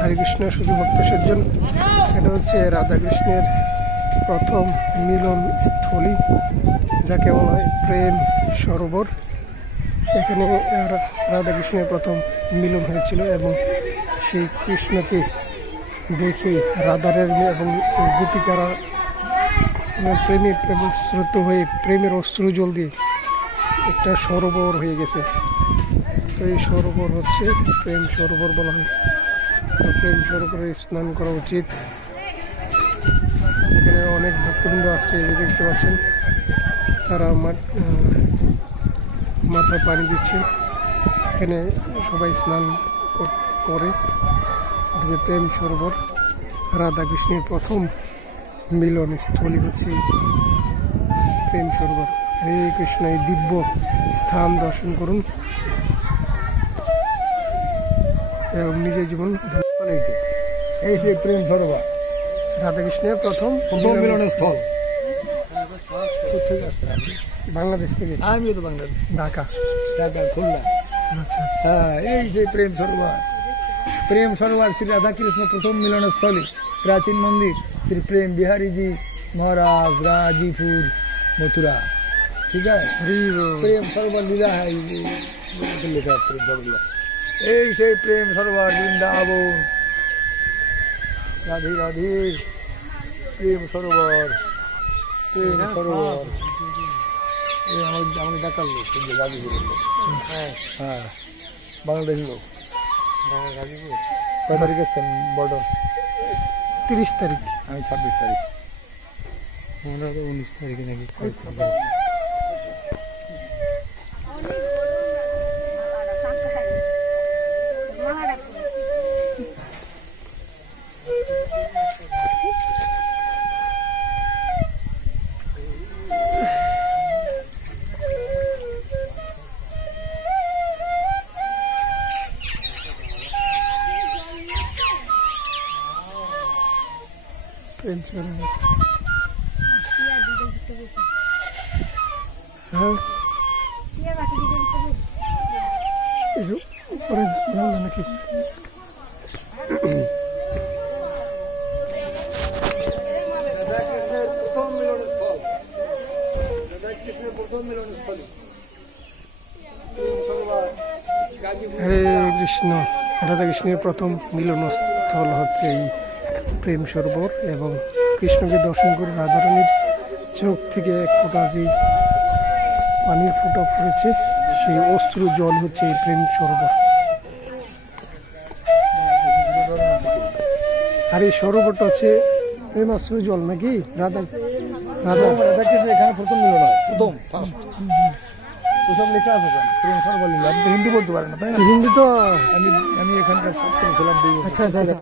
হরে কৃষ্ণ শুধু ভক্ত সজ্জন। এটা হচ্ছে রাধাকৃষ্ণের প্রথম মিলন স্থলী, যাকে বলা হয় প্রেম সরোবর। এখানে রাধাকৃষ্ণের প্রথম মিলন হয়েছিল এবং সেই কৃষ্ণকে দেখে রাধারের এবং গোপিকারা প্রেমে স্রোত হয়ে প্রেমের অশ্রু জল দিয়ে একটা সরোবর হয়ে গেছে। তো এই সরোবর হচ্ছে প্রেম সরোবর বলা হয়। তো প্রেম সরোবরে স্নান করা উচিত। এখানে অনেক ভক্তবৃন্দ আসছে, এই দেখতে পাচ্ছেন, তারা মাথায় পানি দিচ্ছে। এখানে সবাই স্নান করে। যে প্রেম সরোবর, রাধাকৃষ্ণের প্রথম মিলন স্থলী হচ্ছে প্রেম সরোবর। হরে কৃষ্ণ, এই দিব্য স্থান দর্শন করুন এবং নিজের জীবন এই যে প্রেম সরোবর রাধাকৃষ্ণের প্রথম মিলনের স্থল। বাংলাদেশ থেকে? আমিও তো বাংলাদেশ, ঢাকা খুলনা। আচ্ছা হ্যাঁ, এই যে প্রেম সরোবর শ্রী রাধা কৃষ্ণ প্রথম মিলন স্থলে, প্রাচীন মন্দির শ্রী প্রেম বিহারী জি মহারাজ, গাजीপুর, মথুরা। ঠিক আছে, প্রেম সরোবর লীলা है লেখা প্রেম সরোবর। এই সেই প্রেম সরোবর বৃন্দাবন, রাধে রাধে। প্রেম সরোবর আমাকে দেখার লোক, গাজীপুর লোক। হ্যাঁ, বাংলাদেশের লোক। গাজীপুর কয় তারিখ এসছেন? বর্ডার 30 তারিখ। আমি 26 তারিখ। আমরা তো 19 তারিখে নাকি। প্রেম সরোবর। হ্যাঁ, উপরে জানলা নাকি? হরে কৃষ্ণ, রাধাকৃষ্ণের প্রথম মিলনস্থল হচ্ছে এই প্রেম সরোবর। এবং কৃষ্ণকে দর্শন করে রাধারানীর চোখ থেকে এক ফোঁটা যে পানির ফোঁটা পড়েছে, সেই অশ্রু জল হচ্ছে এই প্রেম সরোবর। আর এই সরোবরটা হচ্ছে প্রেম অশ্রু জল নাকি? রাধাকৃষ্ণ এখানে প্রথম মিলন হয়, প্রথম ফার্স্ট। ওসব লেখা আছে প্রেম সরোবর লীলা। আপনি হিন্দি বলতে পারেন না, তাই না? হিন্দি তো আমি এখানকার ছাত্র ছিলাম। আচ্ছা আচ্ছা।